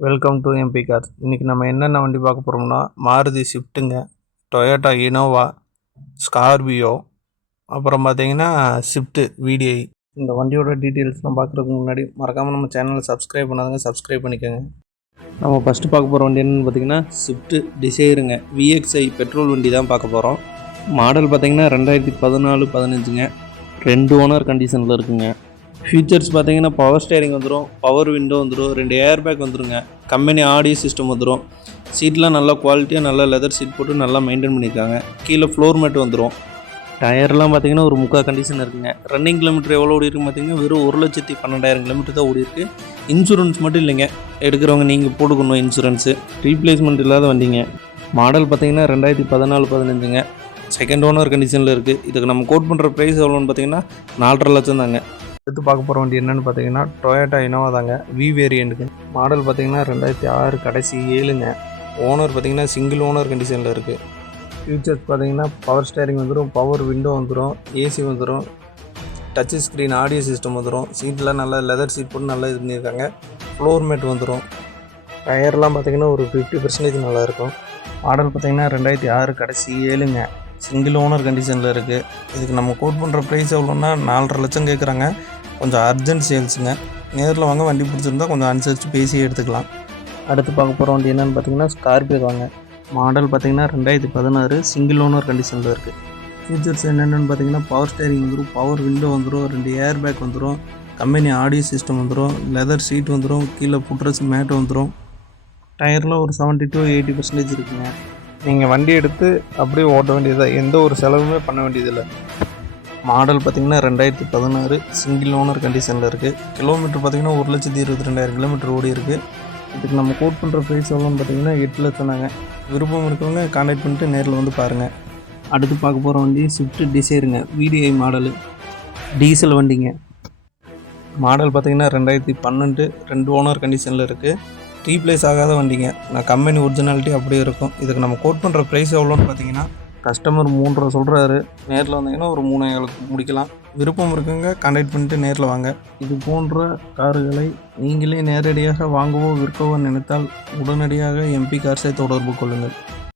Welcome to MP car இன்றைக்கி நம்ம என்னென்ன வண்டி பார்க்க போகிறோம்னா மாருதி ஸ்விஃப்ட்டுங்க டொயோட்டா இனோவா ஸ்கார்பியோ அப்புறம் பார்த்தீங்கன்னா ஸ்விஃப்ட்டு விடிஐ இந்த வண்டியோட டீட்டெயில்ஸ்லாம் பார்க்குறதுக்கு முன்னாடி மறக்காமல் நம்ம சேனலை சப்ஸ்கிரைப் பண்ணாதங்க சப்ஸ்கிரைப் பண்ணிக்கோங்க. நம்ம ஃபஸ்ட்டு பார்க்க போகிற வண்டி என்னென்னு பார்த்தீங்கன்னா ஸ்விஃப்ட்டு டிசைருங்க விஎக்ஸ்ஐ பெட்ரோல் வண்டி தான் பார்க்க போகிறோம் மாடல் பார்த்தீங்கன்னா ரெண்டாயிரத்தி பதினாலு பதினஞ்சுங்க. ரெண்டு ஓனர் கண்டிஷனில் இருக்குங்க. ஃபீச்சர்ஸ் பார்த்தீங்கன்னா பவர் ஸ்டேரிங் வந்துடும் பவர் விண்டோ வந்துடும் ரெண்டு ஏர் பேக் வந்துருங்க. கம்பெனி ஆடியோ சிஸ்டம் வந்துடும் சீட்லாம் நல்லா குவாலிட்டியாக நல்லா லெதர் சீட் போட்டு நல்லா மெயின்டைன் பண்ணியிருக்காங்க. கீழே ஃப்ளோர் மேட் வந்துடும் டயர்லாம் பார்த்தீங்கன்னா ஒரு முக்கால் கண்டிஷன் இருக்குங்க. ரன்னிங் கிலோமீட்டர் எவ்வளோ ஓடி இருக்கு பார்த்தீங்கன்னா வெறும் ஒரு லட்சத்தி பன்னெண்டாயிரம் கிலோமீட்டர் தான் ஓடிருக்கு இன்சூரன்ஸ் மட்டும் இல்லைங்க. எடுக்கிறவங்க நீங்கள் போட்டுக்கணும் இன்சூரன்ஸு ரீப்ளேஸ்மெண்ட் இல்லாத வண்டிங்க. மாடல் பார்த்தீங்கன்னா ரெண்டாயிரத்தி பதினாலு பதினஞ்சுங்க. செகண்ட் ஓனர் கண்டிஷனில் இருக்குது இதுக்கு நம்ம கோட் பண்ணுற ப்ரைஸ் எவ்வளோன்னு பார்த்தீங்கன்னா நாலரை லட்சம் தாங்க அடுத்து பார்க்க போகிற வண்டி என்னென்னு பார்த்தீங்கன்னா டொயோட்டா இனோவா தாங்க. வி வேரியண்ட்டுக்கு மாடல் பார்த்தீங்கன்னா ரெண்டாயிரத்தி ஆறு கடைசி ஏழுங்க. ஓனர் பார்த்தீங்கன்னா சிங்கிள் ஓனர் கண்டிஷனில் இருக்குது ஃபியூச்சர்ஸ் பார்த்தீங்கன்னா பவர் ஸ்டேரிங் வந்துடும் பவர் விண்டோ வந்துடும் ஏசி வந்துடும் டச் ஸ்க்ரீன் ஆடியோ சிஸ்டம் வந்துடும் சீட்லாம் நல்லா லெதர் சீட் போட்டு நல்லா இது பண்ணியிருக்காங்க. ஃப்ளோர் மேட் வந்துடும் டயர்லாம் பார்த்தீங்கன்னா ஒரு ஃபிஃப்டி பர்சன்டேஜ் நல்லாயிருக்கும் மாடல் பார்த்தீங்கன்னா ரெண்டாயிரத்தி ஆறு கடைசி ஏழுங்க. சிங்கிள் ஓனர் கண்டிஷனில் இருக்குது இதுக்கு நம்ம கோட் பண்ணுற ப்ரைஸ் எவ்வளோன்னா நாலரை லட்சம் கேட்குறாங்க. கொஞ்சம் அர்ஜென்ட் சேல்ஸுங்க நேரில் வாங்க வண்டி பிடிச்சிருந்தா கொஞ்சம் அனுசரித்து பேசி எடுத்துக்கலாம். அடுத்து பார்க்க போகிற வண்டி என்னென்னு பார்த்தீங்கன்னா ஸ்கார்பியோ வாங்க மாடல் பார்த்தீங்கன்னா ரெண்டாயிரத்தி பதினாறு சிங்கிள் ஓனர் கண்டிஷனில் இருக்குது ஃபீச்சர்ஸ் என்னென்னு பார்த்தீங்கன்னா பவர் ஸ்டேரிங் வந்துடும் பவர் விண்டோ வந்துடும் ரெண்டு ஏர் பேக் வந்துடும் கம்பெனி ஆடியோ சிஸ்டம் வந்துடும் லெதர் சீட் வந்துடும் கீழே புட்ரஸ் மேட் வந்துடும் டயரில் ஒரு செவன்ட்டி டு எயிட்டி பர்சன்டேஜ் இருக்குங்க. நீங்கள் வண்டி எடுத்து அப்படியே ஓட்ட வேண்டியதாக எந்த ஒரு செலவுமே பண்ண வேண்டியதில்லை. மாடல் பார்த்தீங்கன்னா ரெண்டாயிரத்தி பதினாறு சிங்கிள் ஓனர் கண்டிஷனில் இருக்குது கிலோமீட்டர் பார்த்தீங்கன்னா ஒரு லட்சத்தி இருபத்தி ரெண்டாயிரம் கிலோமீட்டர் ஓடி இருக்குது இதுக்கு நம்ம கோட் பண்ணுற ப்ரைஸ் எவ்வளோன்னு பார்த்தீங்கன்னா எட்டு லட்சம் விருப்பம் இருக்கவங்க கான்டாக்ட் பண்ணிட்டு நேரில் வந்து பாருங்கள் அடுத்து பார்க்க போகிற வண்டி ஸ்விஃப்ட் டிசைருங்க விடிஐ மாடலு டீசல் வண்டிங்க. மாடல் பார்த்தீங்கன்னா ரெண்டாயிரத்தி பன்னெண்டு ரெண்டு ஓனர் கண்டிஷனில் இருக்குது ரீப்ளேஸ் ஆகாத வண்டிங்க. நான் கம்பெனி ஒரிஜினாலிட்டி அப்படியே இருக்கும். இதுக்கு நம்ம கோட் பண்ணுற ப்ரைஸ் எவ்வளோன்னு பார்த்தீங்கன்னா கஸ்டமர் மூன்றரை சொல்கிறாரு நேரில் வந்தீங்கன்னா ஒரு மூணு எங்களுக்கு முடிக்கலாம். விருப்பம் இருக்குங்க கான்டாக்ட் பண்ணிட்டு நேரில் வாங்க. இது போன்ற கார்களை நீங்களே நேரடியாக வாங்கவோ விற்கவோ நினைத்தால் உடனடியாக எம்பி கார்ஸை தொடர்பு கொள்ளுங்கள்.